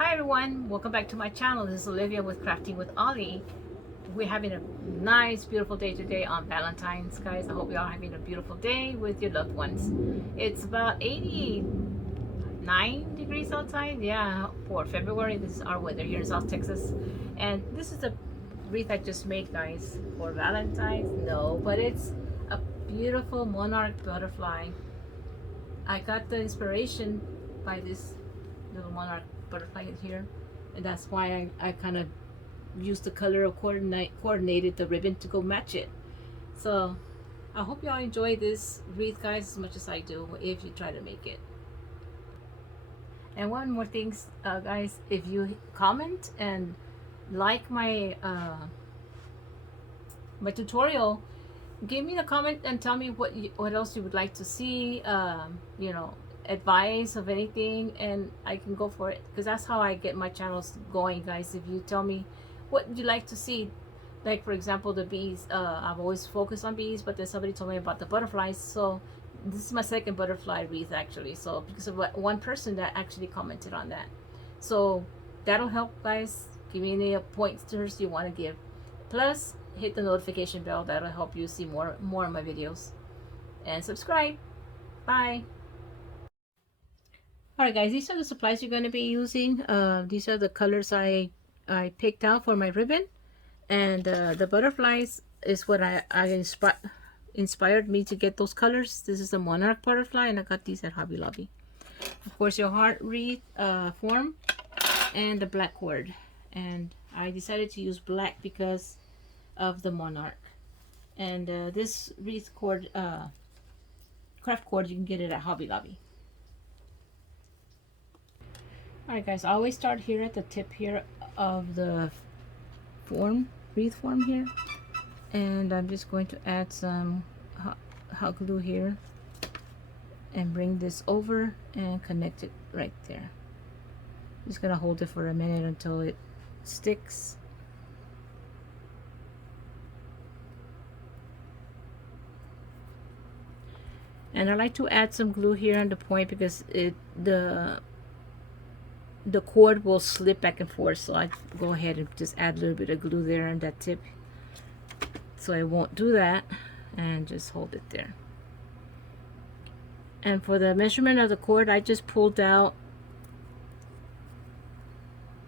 Hi everyone, welcome back to my channel. This is Olivia with Crafting with Ollie. We're having a nice beautiful day today on Valentine's, guys. I hope you all are having a beautiful day with your loved ones. It's about 89 degrees outside, yeah, for February. This is our weather here in South Texas, and this is a wreath I just made, guys, for Valentine's. No, but it's a beautiful monarch butterfly. I got the inspiration by this little monarch butterfly here, and that's why I kind of used the color of coordinated the ribbon to go match it. So I hope y'all enjoy this wreath, guys, as much as I do if you try to make it. And one more thing, guys, if you comment and like my my tutorial, give me a comment and tell me what else you would like to see, you know, advice of anything, and I can go for it, because that's how I get my channels going, guys. If you tell me what you like to see, like for example the bees, I've always focused on bees, but then somebody told me about the butterflies, so this is my second butterfly wreath actually, so because of one person that actually commented on that. So that'll help, guys. Give me any pointers you want to give, plus hit the notification bell. That'll help you see more of my videos, and subscribe. Bye. Alright guys, these are the supplies you're going to be using. These are the colors I picked out for my ribbon, and the butterflies is what inspired me to get those colors. This is the Monarch butterfly, and I got these at Hobby Lobby. Of course, your heart wreath form and the black cord, and I decided to use black because of the Monarch. And this wreath cord, craft cord, you can get it at Hobby Lobby. Alright guys, I always start here at the tip here of the wreath form here, and I'm just going to add some hot glue here and bring this over and connect it right there. Just gonna hold it for a minute until it sticks. And I like to add some glue here on the point because the cord will slip back and forth, so I go ahead and just add a little bit of glue there on that tip, so I won't do that, and just hold it there. And for the measurement of the cord, I just pulled out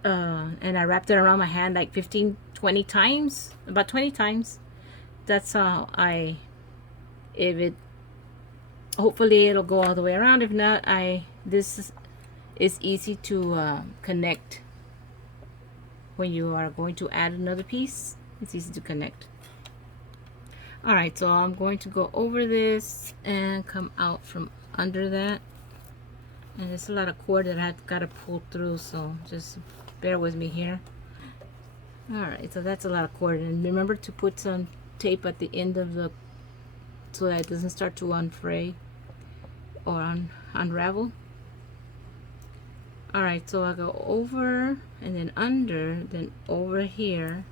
and I wrapped it around my hand like 15-20 times, about 20 times. That's how hopefully it'll go all the way around. If not, this is easy to connect. When you are going to add another piece, it's easy to connect. Alright, so I'm going to go over this and come out from under that, and there's a lot of cord that I've got to pull through, so just bear with me here. Alright, so that's a lot of cord, and remember to put some tape at the end of the, so that it doesn't start to unfray or unravel. Alright, so I go over and then under, then over here,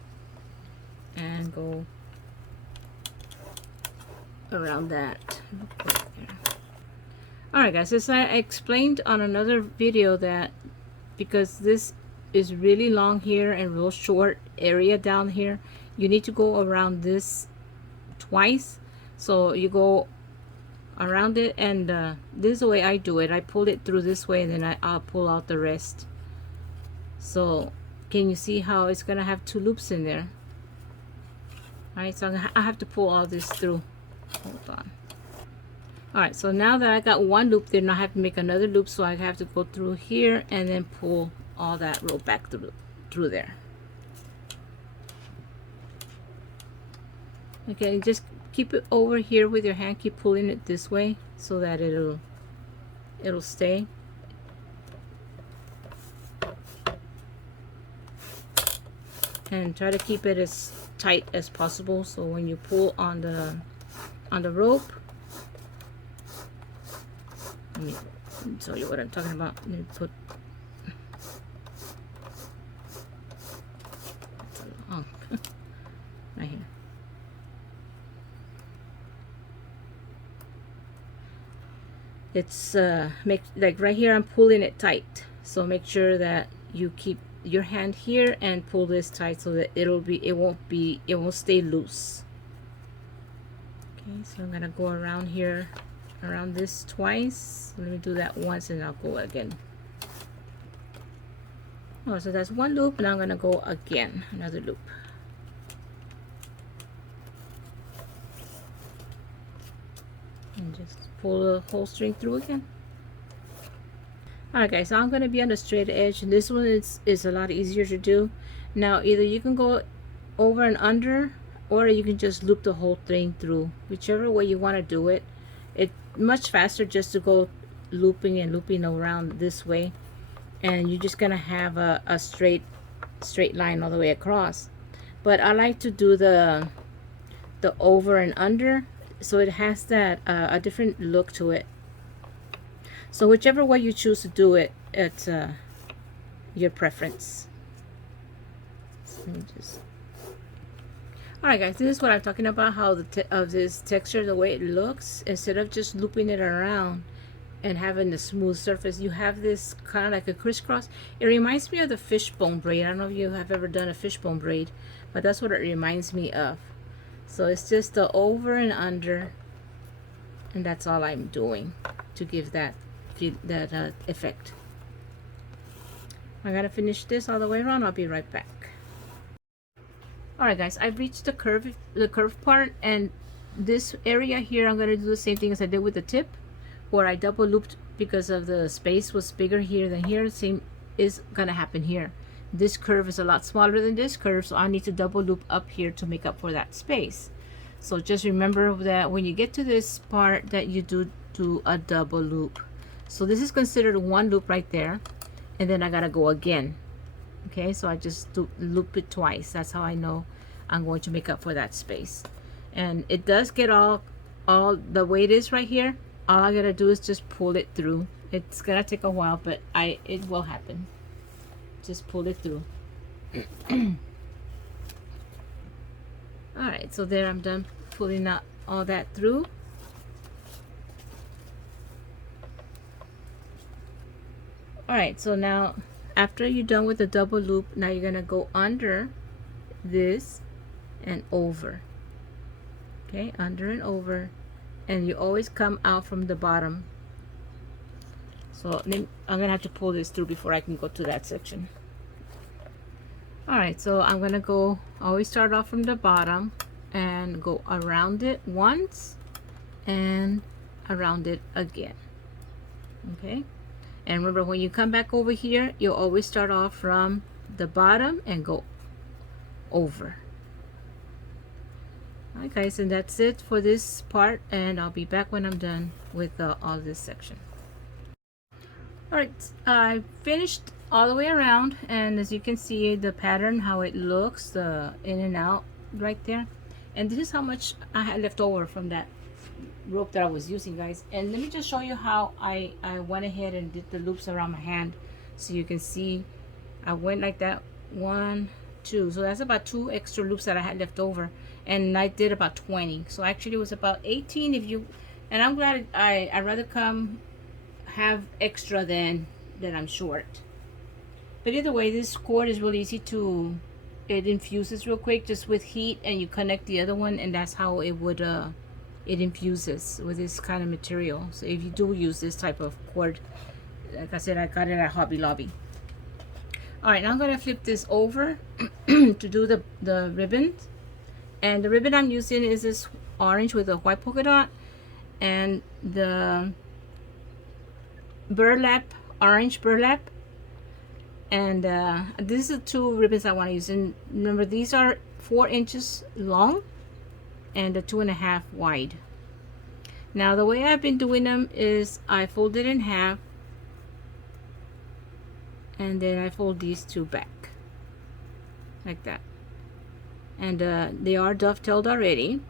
and go around that. Alright guys, as I explained on another video, that because this is really long here and real short area down here, you need to go around this twice. So you go around it, and this is the way I do it. I pull it through this way, and then I'll pull out the rest. So can you see how it's gonna have two loops in there? Alright, so I have to pull all this through. Hold on. Alright, so now that I got one loop there, now I have to make another loop, so I have to go through here and then pull all that rope back through there. Okay, just keep it over here with your hand, keep pulling it this way so that it'll stay. And try to keep it as tight as possible, so when you pull on the rope, let me show you what I'm talking about. Let me put right here. It's like right here I'm pulling it tight, so make sure that you keep your hand here and pull this tight so that it won't stay loose. Okay, so I'm gonna go around here, around this twice. Let me do that once and I'll go again. Oh, so that's one loop, and I'm gonna go again, another loop. And just pull the whole string through again. Alright guys, so I'm going to be on the straight edge, and this one is a lot easier to do. Now either you can go over and under, or you can just loop the whole thing through. Whichever way you want to do it. It's much faster just to go looping and looping around this way, and you're just going to have a straight line all the way across. But I like to do the over and under, so it has that a different look to it. So whichever way you choose to do it, it's your preference. So alright guys, this is what I'm talking about, how of this texture, the way it looks. Instead of just looping it around and having the smooth surface, you have this kind of like a crisscross. It reminds me of the fishbone braid. I don't know if you have ever done a fishbone braid, but that's what it reminds me of. So it's just the over and under, and that's all I'm doing to give that effect. I gotta finish this all the way around. I'll be right back. Alright guys, I've reached the curve part, and this area here I'm gonna do the same thing as I did with the tip, where I double looped because of the space was bigger here than here. Same is gonna happen here. This curve is a lot smaller than this curve, so I need to double loop up here to make up for that space. So just remember that when you get to this part that you do a double loop. So this is considered one loop right there, and then I gotta go again. Okay, so I just loop it twice. That's how I know I'm going to make up for that space. And it does get all the way it is right here. All I gotta do is just pull it through. It's gonna take a while, but it will happen. Just pull it through. Alright, so there I'm done pulling out all that through. Alright, so now after you're done with the double loop, now you're gonna go under this and over. Okay, under and over, and you always come out from the bottom. So I'm gonna have to pull this through before I can go to that section. Alright, so I'm gonna go, always start off from the bottom and go around it once and around it again. Okay, and remember, when you come back over here, you'll always start off from the bottom and go over. Alright guys, and that's it for this part, and I'll be back when I'm done with all this section. Alright, I finished all the way around, and as you can see the pattern, how it looks, the in and out right there. And this is how much I had left over from that rope that I was using, guys. And let me just show you how I went ahead and did the loops around my hand, so you can see I went like that, 1, 2, so that's about 2 extra loops that I had left over, and I did about 20. So actually it was about 18 if you, and I'm glad I'd rather come have extra than I'm short. But either way, this cord is really easy to, it infuses real quick just with heat, and you connect the other one, and that's how it would it infuses with this kind of material. So if you do use this type of cord, like I said, I got it at Hobby Lobby. Alright, now I'm going to flip this over to do the ribbon. And the ribbon I'm using is this orange with a white polka dot, and the burlap, orange burlap. And these are the 2 ribbons I want to use. And remember, these are 4 inches long and 2.5 wide. Now the way I've been doing them is I fold it in half, and then I fold these 2 back like that, and they are dovetailed already.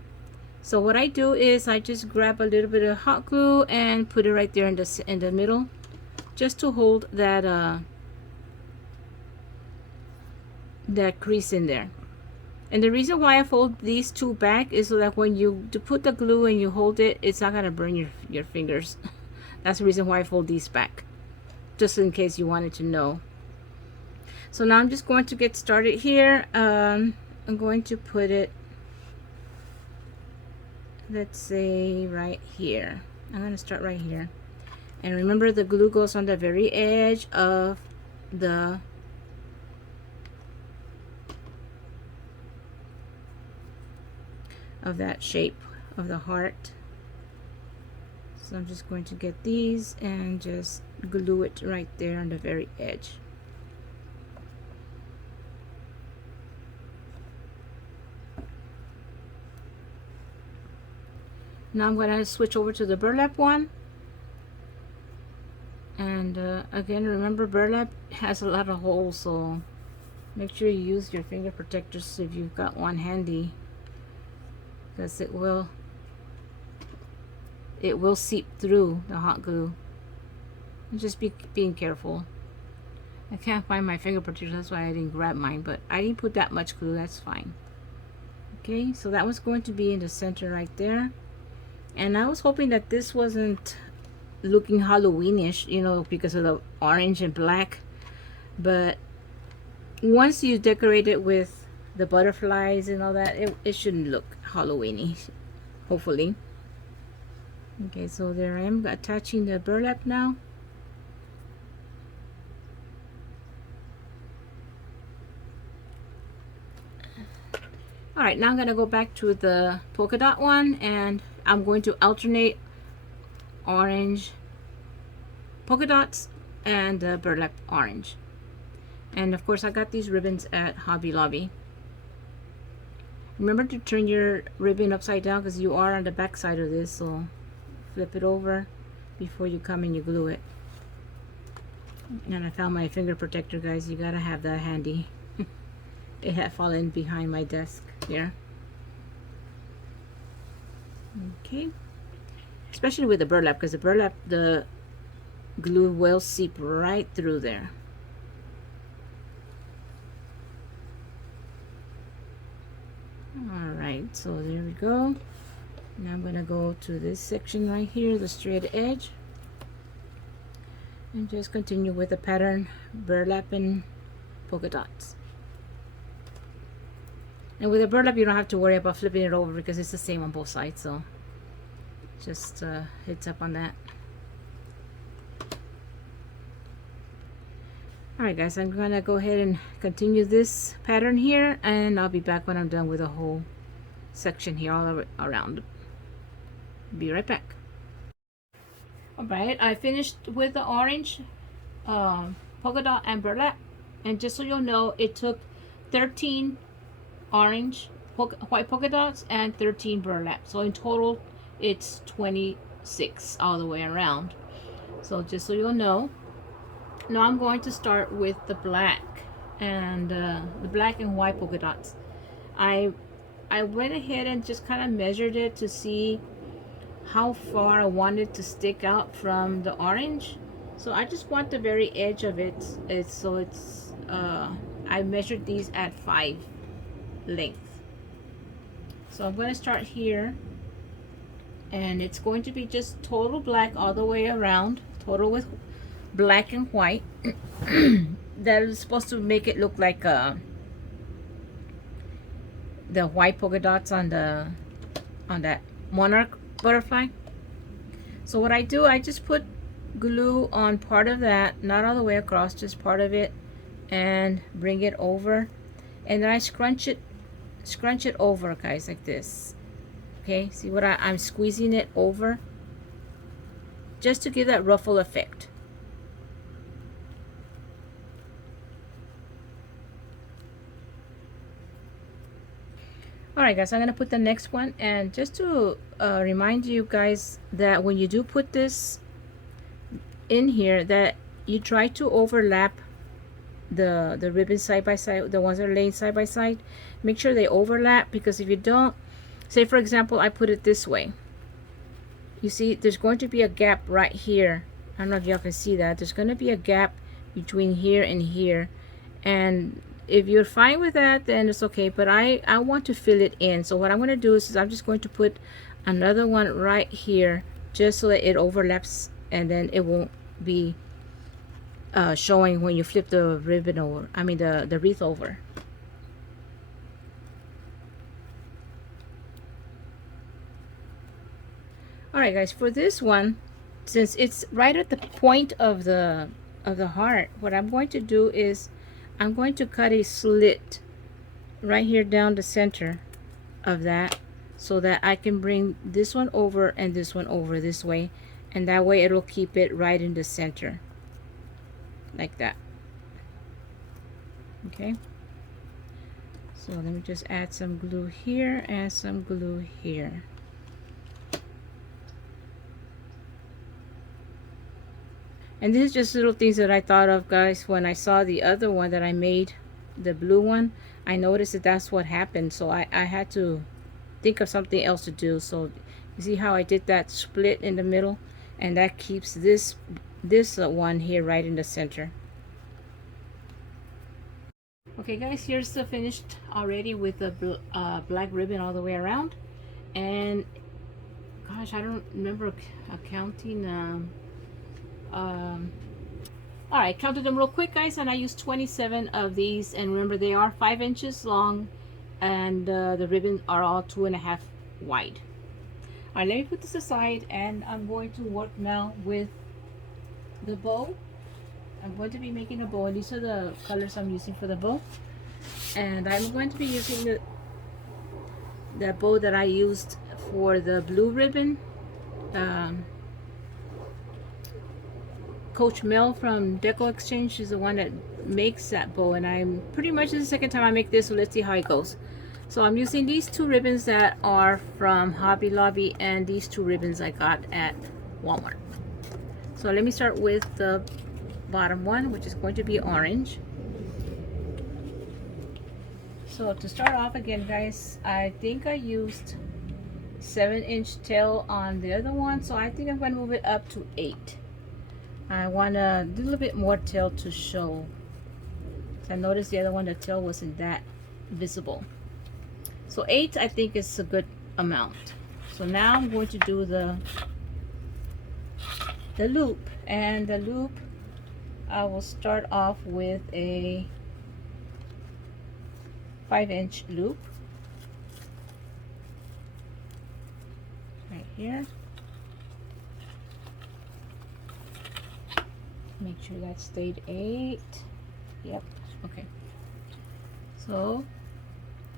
So what I do is I just grab a little bit of hot glue and put it right there in the middle, just to hold that that crease in there. And the reason why I fold these 2 back is so that when you put the glue and you hold it, it's not gonna burn your fingers. That's the reason why I fold these back, just in case you wanted to know. So now I'm just going to get started here. I'm going to put it, let's say right here. I'm going to start right here. And remember, the glue goes on the very edge of the that shape of the heart. So I'm just going to get these and just glue it right there on the very edge. Now I'm going to switch over to the burlap one. And again, remember, burlap has a lot of holes, so make sure you use your finger protectors if you've got one handy, because it will seep through the hot glue. And just being careful. I can't find my finger protector, that's why I didn't grab mine, but I didn't put that much glue, that's fine. Okay, so that was going to be in the center right there. And I was hoping that this wasn't looking Halloweenish, you know, because of the orange and black. But once you decorate it with the butterflies and all that, it shouldn't look Halloweeny, hopefully. Okay, so there I am attaching the burlap now. Alright, now I'm going to go back to the polka dot one, and I'm going to alternate orange polka dots and burlap orange. And of course, I got these ribbons at Hobby Lobby. Remember to turn your ribbon upside down, because you are on the back side of this, so flip it over before you come and you glue it. And I found my finger protector, guys. You gotta have that handy. It had fallen behind my desk here. Okay, especially with the burlap, because the burlap, the glue will seep right through there. Alright, so there we go. Now I'm going to go to this section right here, the straight edge, and just continue with the pattern burlap and polka dots. And with the burlap, you don't have to worry about flipping it over, because it's the same on both sides, so just heads up on that. Alright guys, I'm gonna go ahead and continue this pattern here, and I'll be back when I'm done with the whole section here all around. Be right back. Alright, I finished with the orange polka dot and burlap, and just so you'll know, it took 13 orange white polka dots and 13 burlap, so in total it's 26 all the way around. So just so you'll know, now I'm going to start with the black and white polka dots. I went ahead and just kind of measured it to see how far I wanted to stick out from the orange. So I just want the very edge of it. I measured these at 5 length. So I'm going to start here, and it's going to be just total black all the way around, total with black and white. That is supposed to make it look like the white polka dots on that Monarch butterfly. So what I do, I just put glue on part of that, not all the way across, just part of it, and bring it over, and then I scrunch it over, guys, like this. Okay, see what I'm squeezing it over just to give that ruffle effect. Alright guys, I'm going to put the next one, and just to remind you guys that when you do put this in here, that you try to overlap the ribbons side by side, the ones that are laying side by side. Make sure they overlap, because if you don't, say for example I put it this way, you see there's going to be a gap right here. I don't know if y'all can see that. There's going to be a gap between here and here, and if you're fine with that, then it's okay, but I want to fill it in. So what I'm going to do is I'm just going to put another one right here, just so that it overlaps, and then it won't be showing when you flip the ribbon over, I mean the wreath over. Alright guys, for this one, since it's right at the point of the heart, what I'm going to do is I'm going to cut a slit right here down the center of that, so that I can bring this one over and this one over this way, and that way it'll keep it right in the center like that. Okay, so let me just add some glue here and some glue here. And this is just little things that I thought of, guys, when I saw the other one that I made, the blue one. I noticed that that's what happened, so I had to think of something else to do. So you see how I did that split in the middle, and that keeps this one here right in the center. Okay guys, here's the finished already with the black ribbon all the way around. And gosh, I don't remember counting. All right, counted them real quick, guys, and I used 27 of these. And remember, they are 5 inches long, and the ribbons are all 2.5 wide. All right, let me put this aside, and I'm going to work now with the bow. I'm going to be making a bow, and these are the colors I'm using for the bow. And I'm going to be using the bow that I used for the blue ribbon. Coach Mel from Decor Exchange is the one that makes that bow, and I'm pretty much, this is the second time I make this, so let's see how it goes. So I'm using these 2 ribbons that are from Hobby Lobby, and these 2 ribbons I got at Walmart. So let me start with the bottom one, which is going to be orange. So to start off again, guys, I think I used 7-inch tail on the other one, so I think I'm going to move it up to 8. I want a little bit more tail to show. I noticed the other one, the tail wasn't that visible. So 8 I think is a good amount. So now I'm going to do the loop, and the loop I will start off with a 5-inch loop right here. Make sure that stayed 8. Yep. Okay. So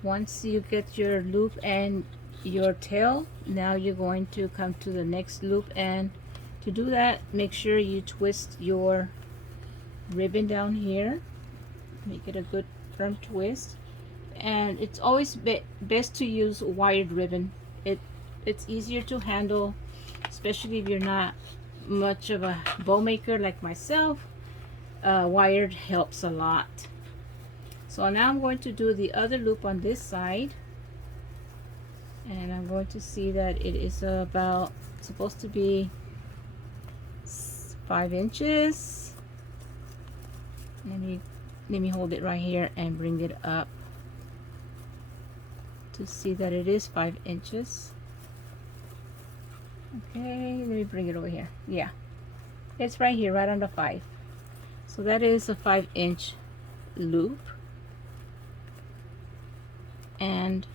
once you get your loop and your tail, now you're going to come to the next loop, and to do that, make sure you twist your ribbon down here. Make it a good firm twist, and it's always best to use wired ribbon. It's easier to handle, especially if you're not much of a bow maker like myself. Wired helps a lot. So now I'm going to do the other loop on this side, and I'm going to see that it is about supposed to be 5 inches. Let me hold it right here and bring it up to see that it is 5 inches. Okay, let me bring it over here. Yeah, it's right here, right on the 5. So that is a 5-inch loop. And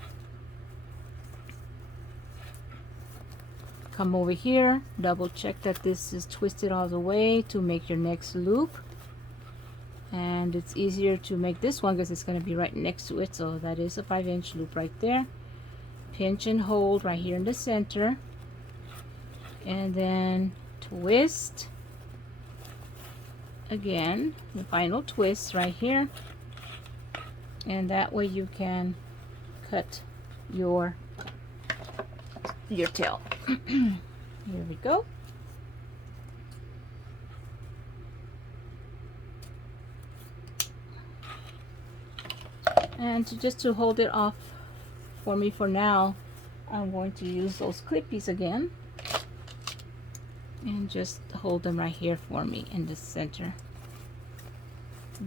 come over here, double check that this is twisted all the way to make your next loop. And it's easier to make this one because it's going to be right next to it. So that is a 5-inch loop right there. Pinch and hold right here in the center, and then twist again, the final twist right here, and that way you can cut your tail. Here we go. And just to hold it off for me for now, I'm going to use those clippies again and just hold them right here for me in the center.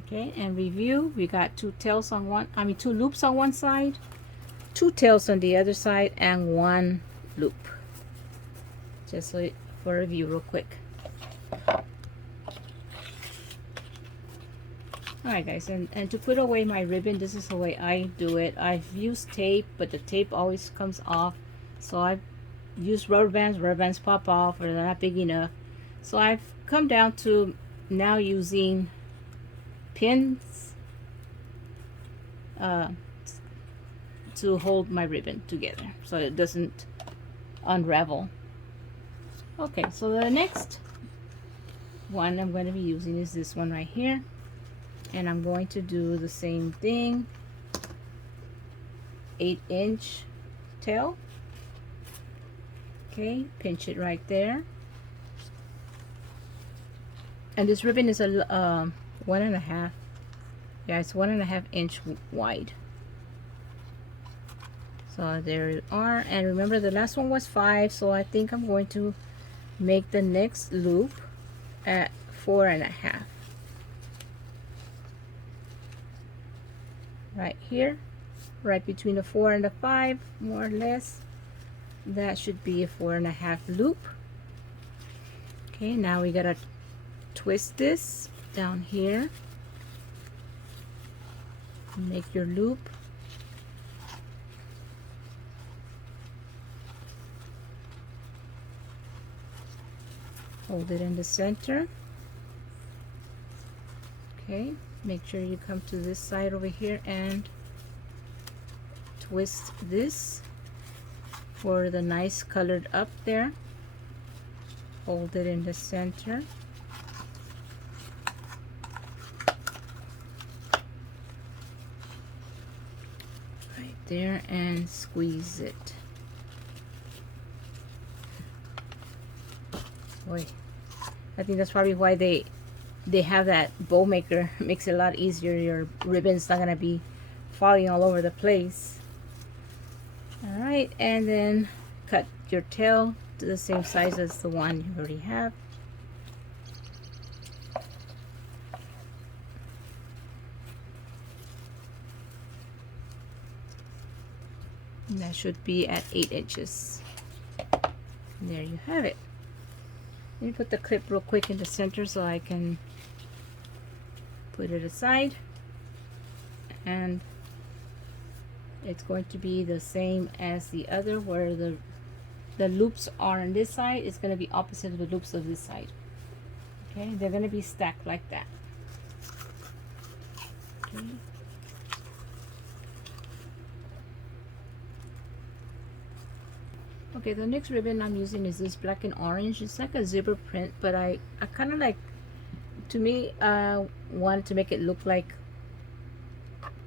Okay, and review, we got 2 tails on one, 2 loops on one side, 2 tails on the other side, and 1 loop. Just so for review real quick. Alright guys, and to put away my ribbon, this is the way I do it. I've used tape, but the tape always comes off. So I've used rubber bands pop off or they're not big enough. So I've come down to now using pins to hold my ribbon together so it doesn't unravel. Okay, so the next one I'm going to be using is this one right here, and I'm going to do the same thing. 8-inch tail. Okay, pinch it right there, and this ribbon is a 1.5. Yeah, it's 1.5 inch wide. So there you are, and remember the last one was 5, so I think I'm going to make the next loop at 4.5 right here, right between the 4 and the 5, more or less. That should be a 4.5 loop. Okay, now we gotta twist this down here, make your loop. Hold it in the center. Okay, make sure you come to this side over here and twist this for the nice colored up there. Hold it in the center. Right there, and squeeze it. Boy, I think that's probably why they have that bow maker. Makes it a lot easier. Your ribbon's not gonna be falling all over the place. All right, and then cut your tail to the same size as the one you already have. And that should be at 8 inches. And there you have it. Let me put the clip real quick in the center so I can put it aside, and it's going to be the same as the other, where the loops are on this side. It's going to be opposite of the loops of this side. Okay, they're going to be stacked like that. Okay. Okay, the next ribbon I'm using is this black and orange. It's like a zebra print, but I kind of like, to me, wanted to make it look like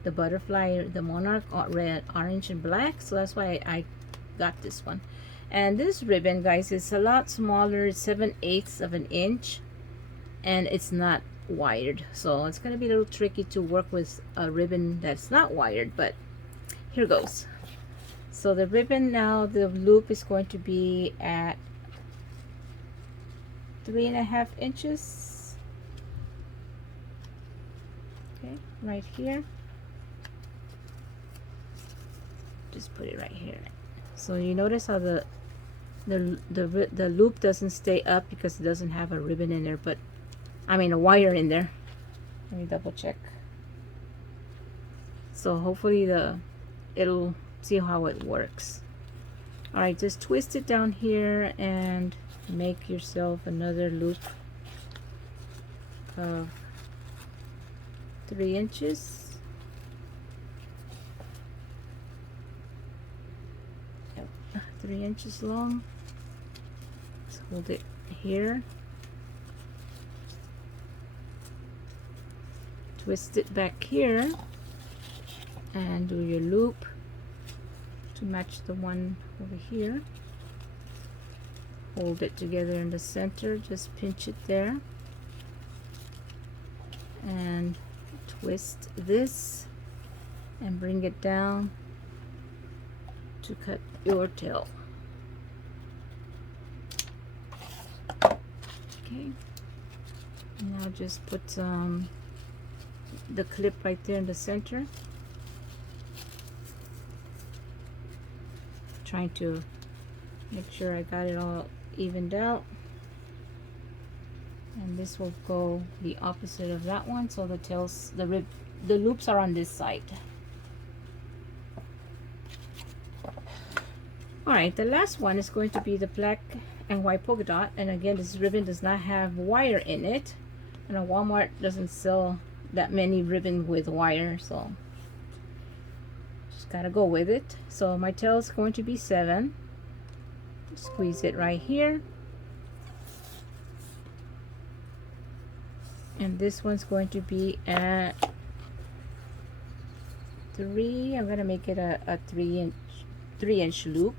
the butterfly, the monarch, red, orange, and black. So that's why I got this one. And this ribbon, guys, is a lot smaller. It's 7/8 of an inch, and it's not wired. So it's gonna be a little tricky to work with a ribbon that's not wired, but here goes. So the ribbon now, the loop is going to be at 3.5 inches. Okay, right here. Just put it right here. So you notice how the loop doesn't stay up because it doesn't have a ribbon in there, but I mean a wire in there. Let me double check. So hopefully it'll see how it works. All right, just twist it down here and make yourself another loop of 3 inches. Yep, 3 inches long. Let's hold it here. Twist it back here and do your loop to match the one over here. Hold it together in the center, just pinch it there, and twist this and bring it down to cut your tail. Okay, now just put the clip right there in the center. Trying to make sure I got it all evened out. and this will go the opposite of that one, so the tails, the loops are on this side. All right, the last one is going to be the black and white polka dot, and again, this ribbon does not have wire in it, and a Walmart doesn't sell that many ribbon with wire, so just gotta go with it. So my tail is going to be 7. Squeeze it right here, and this one's going to be at 3. I'm gonna make it a 3-inch loop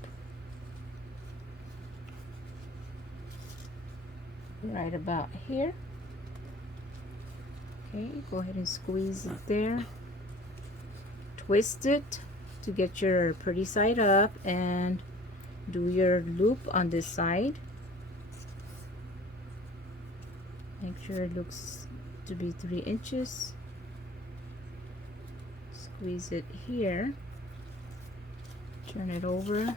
right about here. Okay, go ahead and squeeze it there, twist it to get your pretty side up, and do your loop on this side. Make sure it looks to be 3 inches. Squeeze it here, turn it over,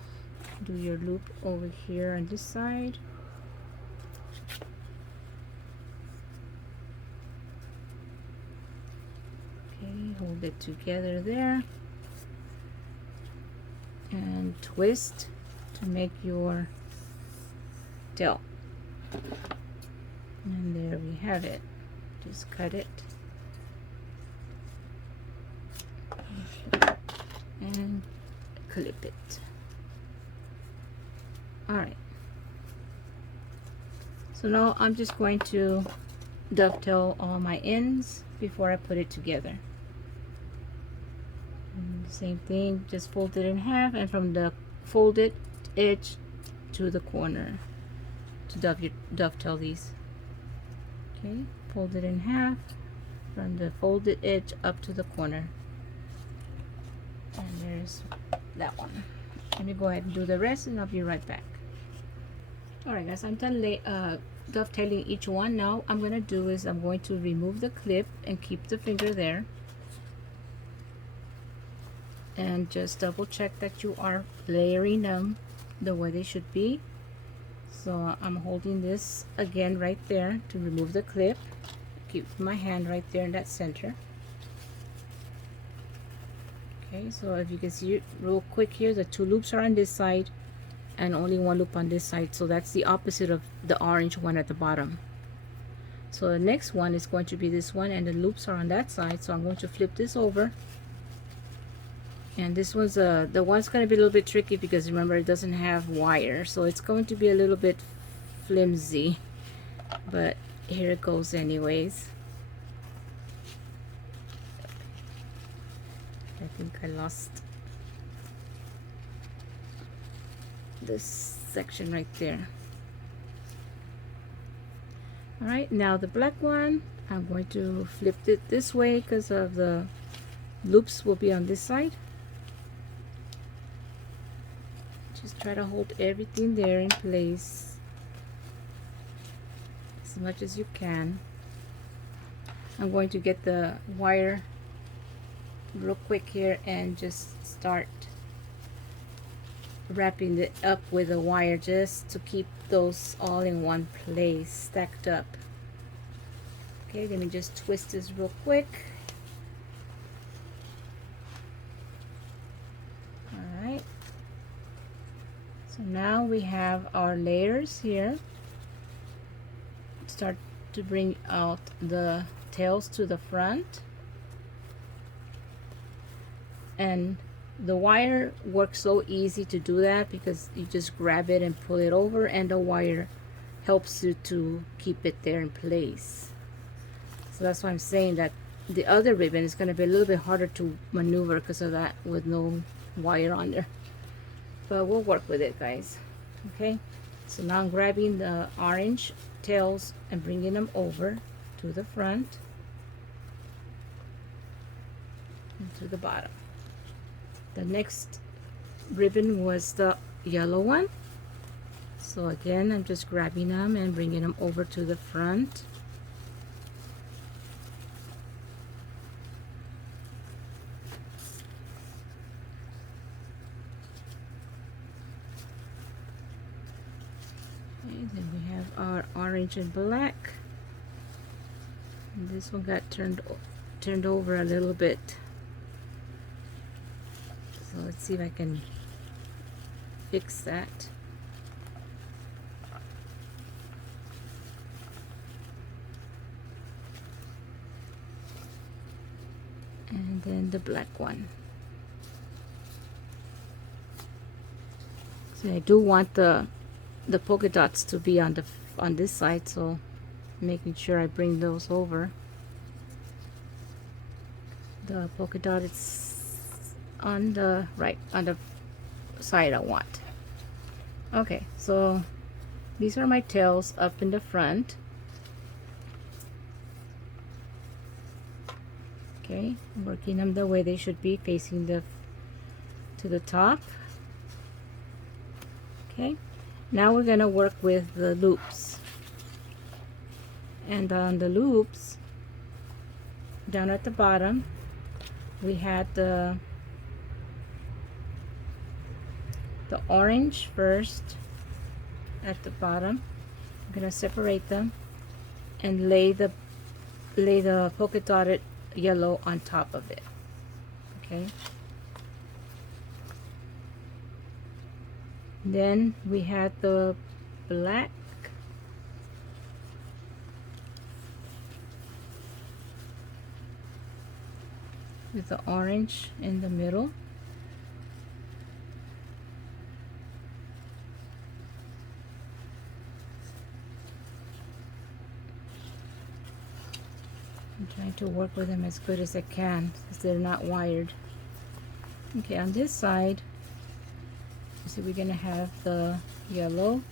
do your loop over here on this side. Okay, hold it together there and twist to make your tail. And there we have it. Just cut it and clip it. All right, so now I'm just going to dovetail all my ends before I put it together. And same thing, just fold it in half, and from the folded edge to the corner to dovetail these. Okay, fold it in half from the folded edge up to the corner, and there's that one. Let me go ahead and do the rest, and I'll be right back. All right, guys, I'm done dovetailing each one. Now I'm going to do is I'm going to remove the clip and keep the finger there, and just double check that you are layering them the way they should be. So I'm holding this again right there to remove the clip. Keep my hand right there in that center. Okay, so if you can see it real quick here, the 2 loops are on this side and only 1 loop on this side, so that's the opposite of the orange one at the bottom. So the next one is going to be this one, and the loops are on that side, so I'm going to flip this over. And this one's the one's going to be a little bit tricky because remember, it doesn't have wire, so it's going to be a little bit flimsy, but here it goes anyways. I think I lost this section right there. All right, now the black one, I'm going to flip it this way because of the loops will be on this side. Just try to hold everything there in place as much as you can. I'm going to get the wire real quick here and just start wrapping it up with a wire just to keep those all in one place, stacked up. Okay, let me just twist this real quick. All right, so now we have our layers here. Start to bring out the tails to the front, and the wire works so easy to do that because you just grab it and pull it over, and the wire helps you to keep it there in place. So that's why I'm saying that the other ribbon is going to be a little bit harder to maneuver because of that with no wire on there, but we'll work with it, guys. Okay, so now I'm grabbing the orange tails and bringing them over to the front and to the bottom. The next ribbon was the yellow one, so again I'm just grabbing them and bringing them over to the front. Okay, then we have our orange and black. And this one got turned over a little bit. So let's see if I can fix that. And then the black one. So I do want the polka dots to be on this side, so making sure I bring those over. The polka dot is on the right, on the side I want. Okay, so these are my tails up in the front. Okay, working them the way they should be, facing to the top. Okay, now we're gonna work with the loops. And on the loops, down at the bottom, we had the orange first at the bottom. I'm gonna separate them and lay the polka dotted yellow on top of it. Okay. Then we had the black. With the orange in the middle. I'm trying to work with them as good as I can because they're not wired. Okay, on this side, so we're gonna have the yellow.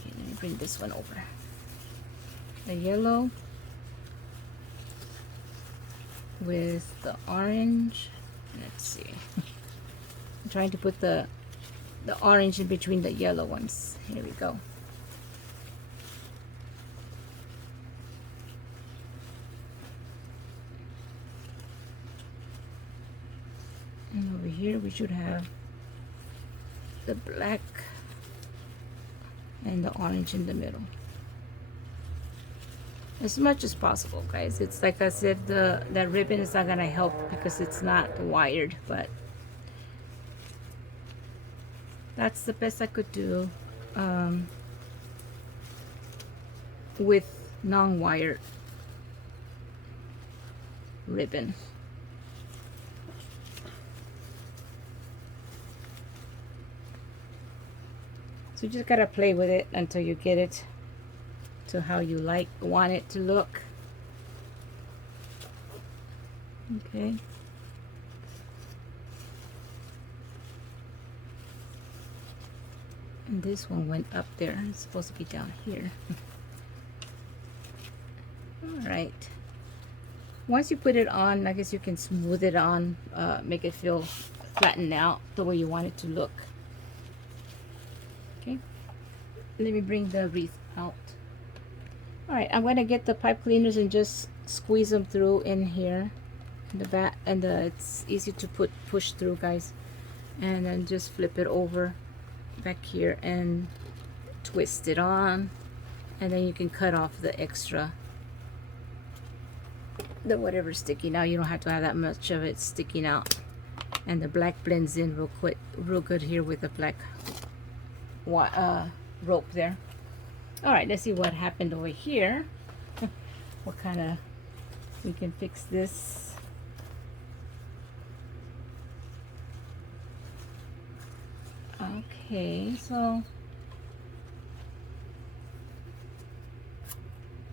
Okay, let me bring this one over. The yellow with the orange. Let's see. I'm trying to put the orange in between the yellow ones. Here we go. And over here we should have the black and the orange in the middle. As much as possible, guys. It's like I said, that ribbon is not gonna help because it's not wired, but that's the best I could do with non-wired ribbon. So you just gotta play with it until you get it to how you want it to look. Okay. And this one went up there. It's supposed to be down here. All right. Once you put it on, I guess you can smooth it on, make it feel flattened out the way you want it to look. Okay. Let me bring the wreath out. All right, I'm gonna get the pipe cleaners and just squeeze them through in here, in the back, and it's easy to push through, guys. And then just flip it over back here and twist it on, and then you can cut off the extra, the whatever's sticking out. You don't have to have that much of it sticking out, and the black blends in real good here with the black rope there. All right, let's see what happened over here. What kind of, we can fix this. Okay, so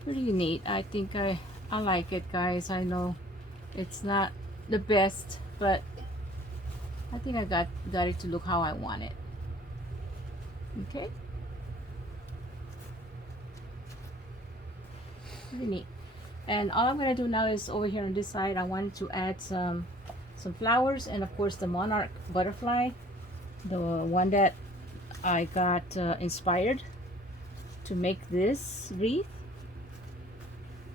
pretty neat. I think I like it, guys. I know it's not the best, but I think I got it to look how I want it. Okay. Pretty neat. And all I'm gonna do now is over here on this side, I wanted to add some flowers, and of course the Monarch butterfly, the one that I got inspired to make this wreath.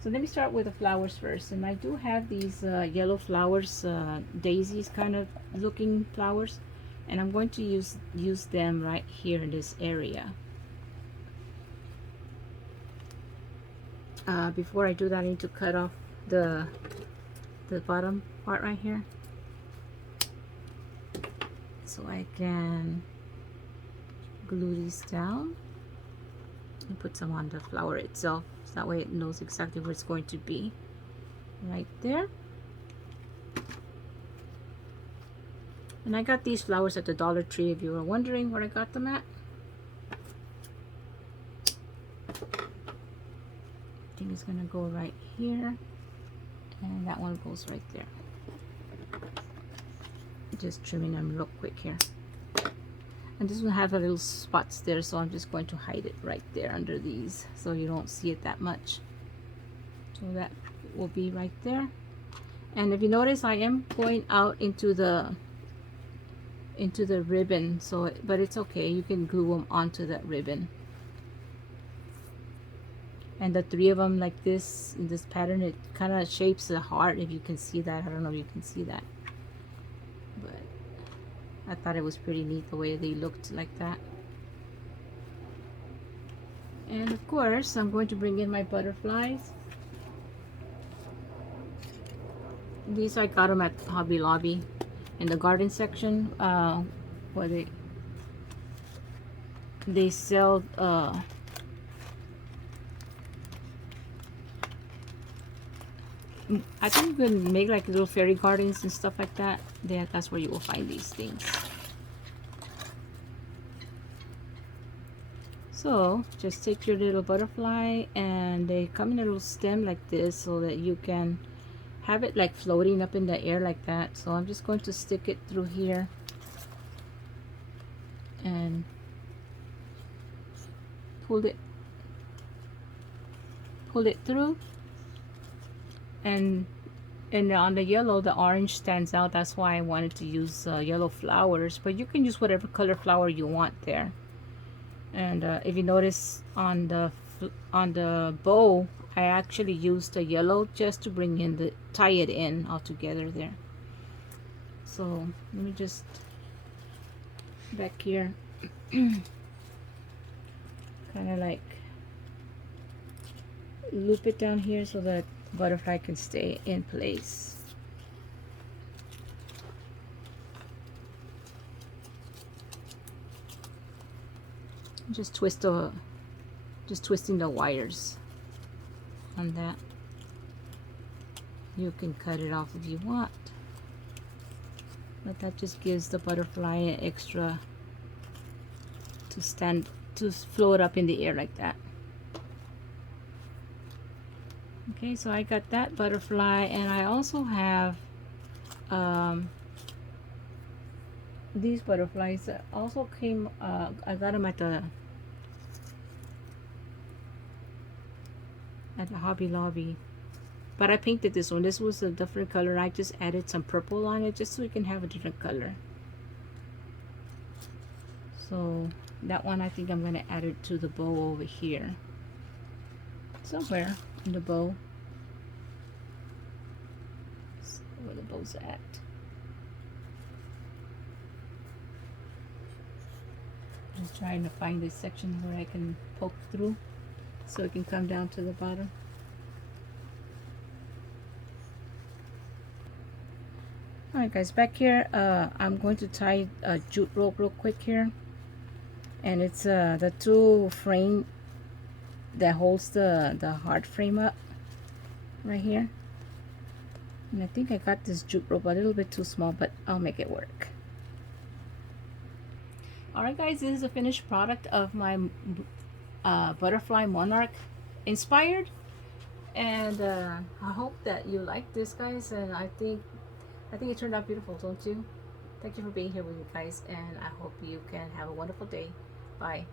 So let me start with the flowers first, and I do have these yellow flowers, daisies kind of looking flowers, and I'm going to use them right here in this area. Before I do that, I need to cut off the bottom part right here, so I can glue these down and put some on the flower itself, so that way it knows exactly where it's going to be. Right there. And I got these flowers at the Dollar Tree, if you were wondering where I got them at. I think it's gonna go right here, and that one goes right there. Just trimming them real quick here. And this one has a little spots there, so I'm just going to hide it right there under these, so you don't see it that much. So that will be right there. And if you notice, I am going out into the ribbon, so but it's okay, you can glue them onto that ribbon. And the three of them like this in this pattern, it kind of shapes a heart, if you can see that. I don't know if you can see that, but I thought it was pretty neat the way they looked like that. And of course, I'm going to bring in my butterflies. These I got them at Hobby Lobby in the garden section, where they sell I think you can make like little fairy gardens and stuff like that. That's where you will find these things. So just take your little butterfly, and they come in a little stem like this, so that you can have it like floating up in the air like that. So I'm just going to stick it through here and pull it through. And on the yellow, the orange stands out. That's why I wanted to use yellow flowers, but you can use whatever color flower you want there. And if you notice on the bow, I actually used the yellow just to bring in tie it in all together there. So let me just back here kind of like loop it down here so that butterfly can stay in place. Just twisting the wires on that. You can cut it off if you want, but that just gives the butterfly an extra to float up in the air like that. Okay, so I got that butterfly, and I also have these butterflies that also came, I got them at the Hobby Lobby, but I painted this one. This was a different color. I just added some purple on it just so we can have a different color. So that one, I think I'm going to add it to the bow over here, somewhere in the bow. See where the bow's at. I'm trying to find this section where I can poke through so it can come down to the bottom. Alright guys, back here I'm going to tie a jute rope real quick here, and it's the two frame that holds the heart frame up right here. And I think I got this jute rope a little bit too small, but I'll make it work. Alright guys, this is a finished product of my butterfly Monarch inspired, and I hope that you like this, guys, and I think it turned out beautiful, don't you? Thank you for being here with me, guys, and I hope you can have a wonderful day. Bye.